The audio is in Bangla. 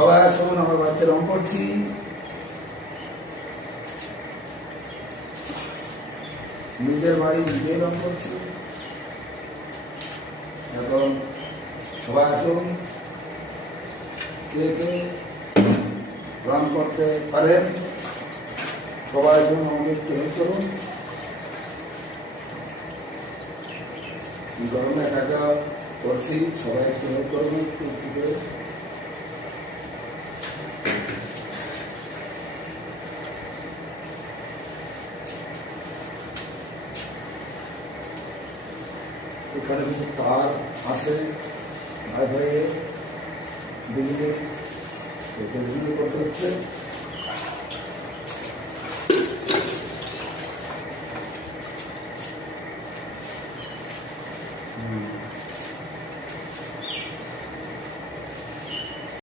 সবাই আসুন, আমার বাড়িতে রং করছি। নিজের বাড়ি নিজে রং করছি। এখন সবাই আসুন, কে কে রং করতে পারেন সবাই আসুন, আমাকে একটু হেল্প করুন। গরমে একা করছি, সবাই একটু হেল্প করুন একটু করে। এখানে কিছু তার আছে ভাই বিজলি করতে হচ্ছে।